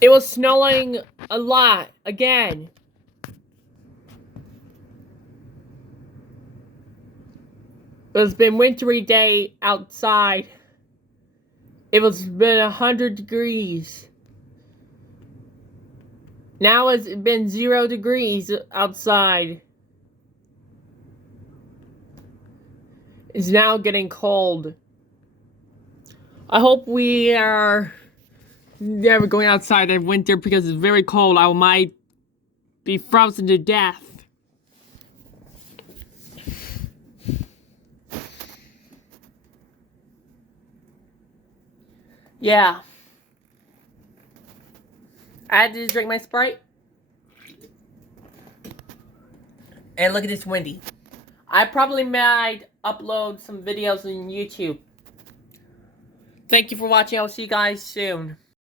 It was snowing a lot again. It's been wintry day outside. It was been 100 degrees. Now it's been 0 degrees outside. It's now getting cold. I hope we are never going outside in winter because it's very cold. I might be frozen to death. Yeah. I had to just drink my Sprite. And look at this Wendy. I probably might upload some videos on YouTube. Thank you for watching. I'll see you guys soon.